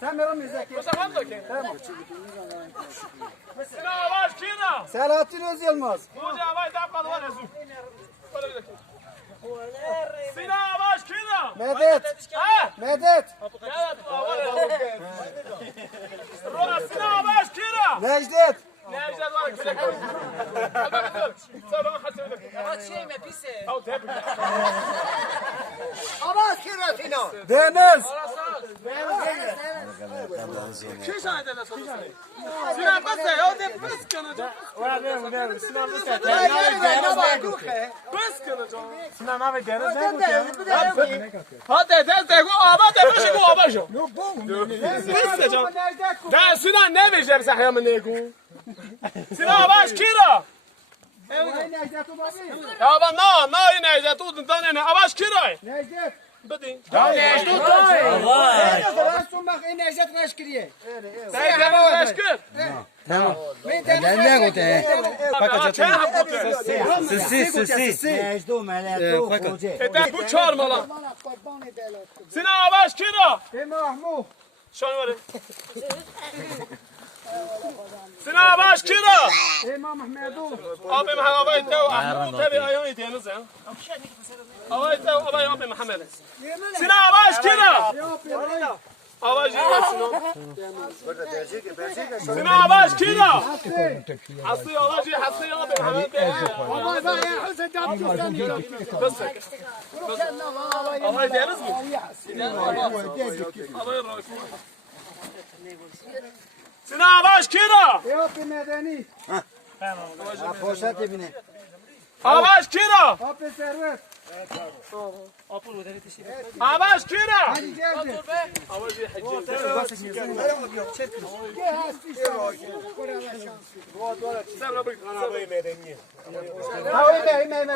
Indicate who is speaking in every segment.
Speaker 1: Sen benim müzeki.
Speaker 2: Selahabaş kira.
Speaker 1: Selahattin Öz Yılmaz.
Speaker 2: Hoca vay tapkalı var Resul. Kira.
Speaker 1: Medet.
Speaker 2: Ha?
Speaker 1: Medet.
Speaker 2: Evet, var Rona Selahabaş kira.
Speaker 1: Necdet.
Speaker 2: Necdet var kürek. Sen bana hasebedek.
Speaker 3: şey mi pisi?
Speaker 2: Al tebrik.
Speaker 1: Abbas Kiratino. Deniz.
Speaker 2: Kim sana dene sorusu? Sinan basa ya de pıs kanacak. Sinan
Speaker 1: ne
Speaker 2: ne vereceğim sen hemen ne ku? Sinan baş kira.
Speaker 1: Necdet.
Speaker 2: Ya ben na na yine ya tu da ne abaş kira.
Speaker 1: Necdet.
Speaker 2: Bedi.
Speaker 1: Allah. Ben sunmak en Necdet Kaşkiriye.
Speaker 2: Sen de baş kır.
Speaker 1: Ben
Speaker 4: Sisi sisi.
Speaker 1: Necdu Meletu Hoca.
Speaker 2: Ete bu çağırmalar. Sinan baş kira.
Speaker 1: Ve Mahmut.
Speaker 2: Şöyle var. Sinan baş kira.
Speaker 1: İmam Ahmedou.
Speaker 2: Abi Muhammed abi tev ahmu tabi ayağını itiyeniz ya. Abi tev abi abi Muhammed. Sinan baş kira. Abi jiva Sinan. Sinan baş kira. Hası Allah ji hası abi Muhammed. Bas. Abi deriz mi? Abi Sinan baş kira.
Speaker 1: Yok bir medeni. Poşet dibine.
Speaker 2: Abaş kira.
Speaker 1: Hapı servet.
Speaker 2: Abaş kira.
Speaker 1: Hadi geldi. Ha öyle ime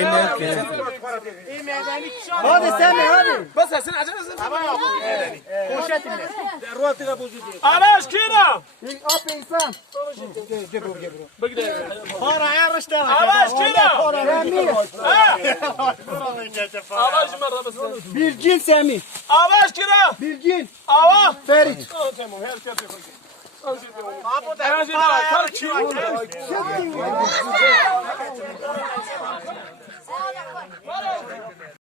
Speaker 1: ime koşuyor. Hadi sen de hadi.
Speaker 2: Bas sen acele sen. Abaş kira.
Speaker 1: Hap insan.
Speaker 2: Abaş kira.
Speaker 1: Semih.
Speaker 2: Abaş merhaba basın.
Speaker 1: Bilgin Semih.
Speaker 2: Abaş kira.
Speaker 1: Bilgin.
Speaker 2: Ava.
Speaker 1: Ferit.
Speaker 2: Tamam her şey yapıyor. Her şey var. Kalk